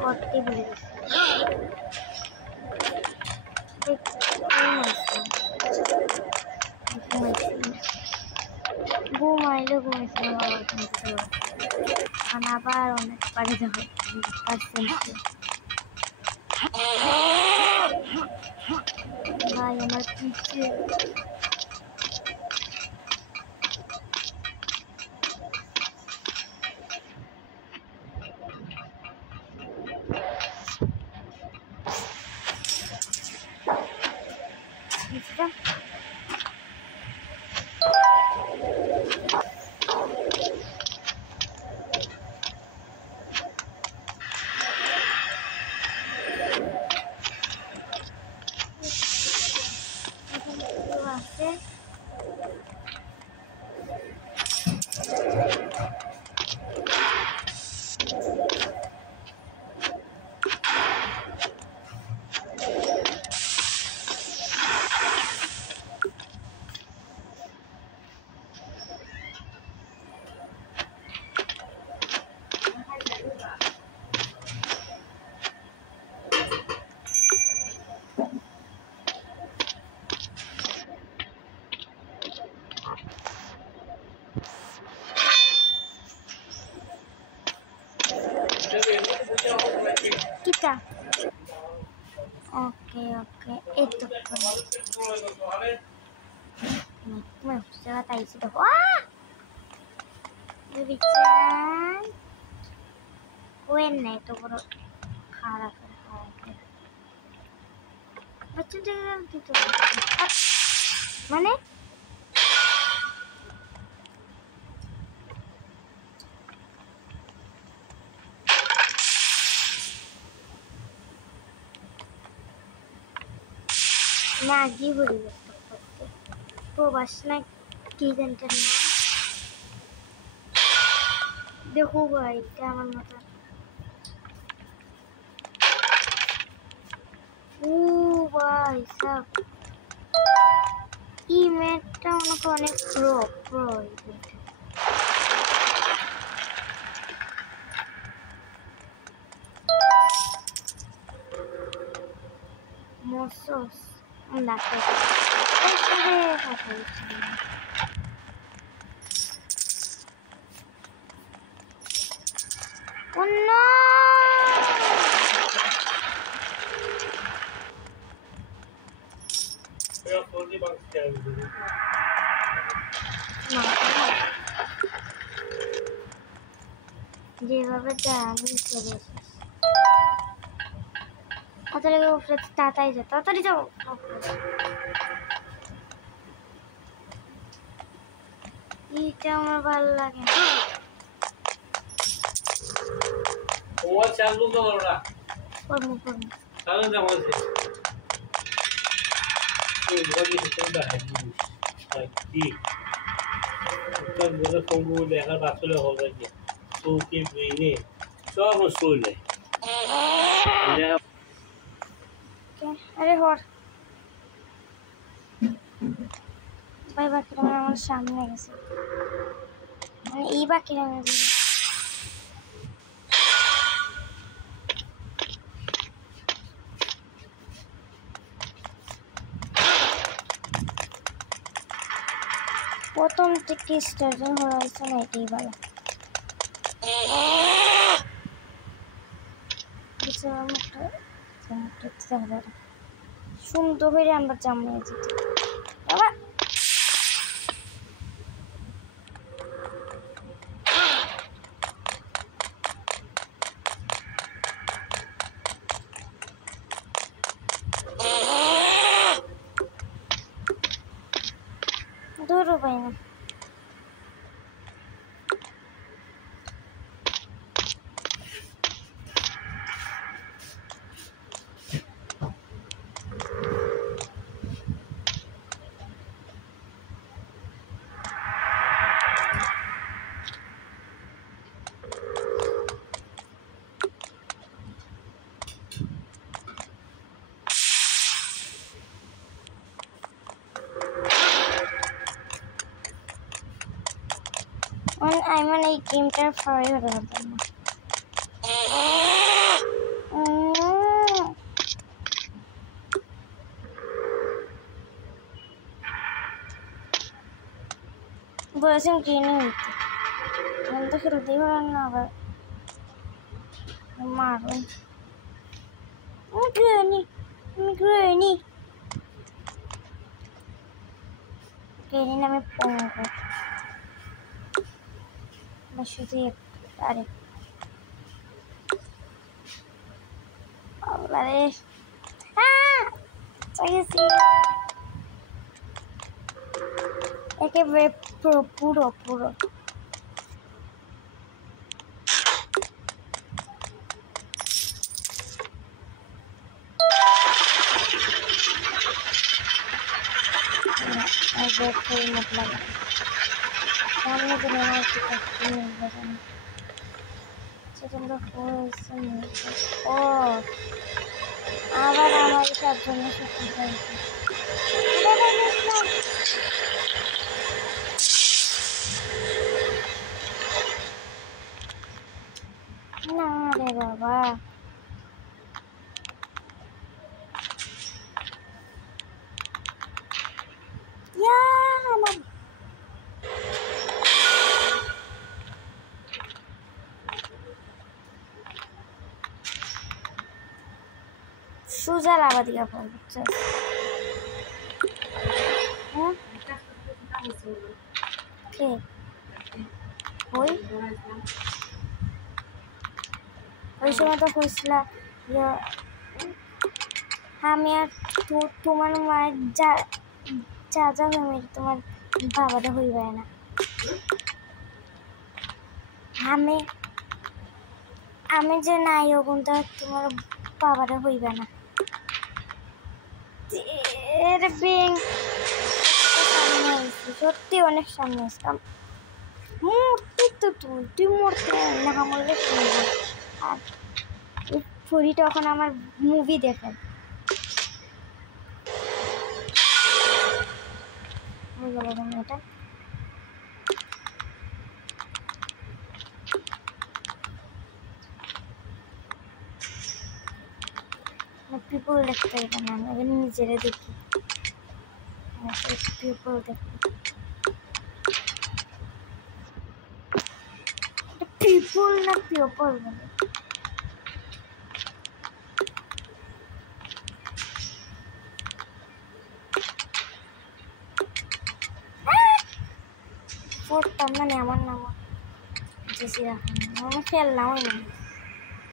করতে ভুলে গেছি। ঘুমাইলে ঘুমাইছিলাম আবার কিন্তু এখন আবার অনেক পারে যাবে ভাই আমার পিছিয়ে আছে কিটা ওকে ওকে এই তো मैं उससे बताई सी तो विचार कोई नहीं तो बड़ो खारा कर बच्चे देख तो माने मैगी बड़ी तो बस ना की घंटे ना देखो भाई क्या मन मतलब भाई सब ইমেলটা আমাকে অনেক প্রো প্রো মোসোস নাকি Oh no! যেভাবে আমি চলে এসেছি তাড়াতাড়ি যাও তাড়াতাড়ি যাও এটা আমার ভালো লাগে না ওয়া চালু করো না করব চালু না বলছে এই বডি সিস্টেমটা হাই কি उसका बोले फोंगो लेकर बातचीत हो गई है तो के ब्रेने सब सोल है अरे और भाई बाकी আমার সামনে গেছে মানে এই বাকি রঙের প্রথম থেকে স্টার্টিং হয়েছে না এটাই ভালো সুন্দর করে আমরা জামাই যেতে বাবা দূর পাই না আমি মানে এই গেমটার ফরে হতে পারতাম না। বলেছেন গ্রিনে হইতে, আমি তো খেলতেই পারলাম না। আবার মারুন গ্রেনি, গ্রেনি গ্রেনি নামে পঙ্গু শুধু আরে আরে একেবারে পুরো পুরো मतलब सामने तो लेना ओ আবার আমার সব জন্য সত্যি হয়েছে না রে বাবা। সোজা লাভা দিয়া পড় বুঝছস? কে ওই ওই সময় তো কইছিলা আমি আর তোমার মায়ের যা যা যা হয়ে তোমার বাবাটা হইবে না। আমি আমি যে নাই ওগুন তো তোমার বাবাটা হইবে না। সত্যি অনেক সামনে আসতাম। মূর্তি তো তুই মরতে না মরলে আর ফুরি তখন আমার মুভি দেখে এটা পিপল দেখতে পারবে না, আমি এখানে নিজেরা দেখি পিপল দেখি। পিপল না পিপল বলে পড়তাম না, আমার নাম জেসি রাখা, আমি খেললাম।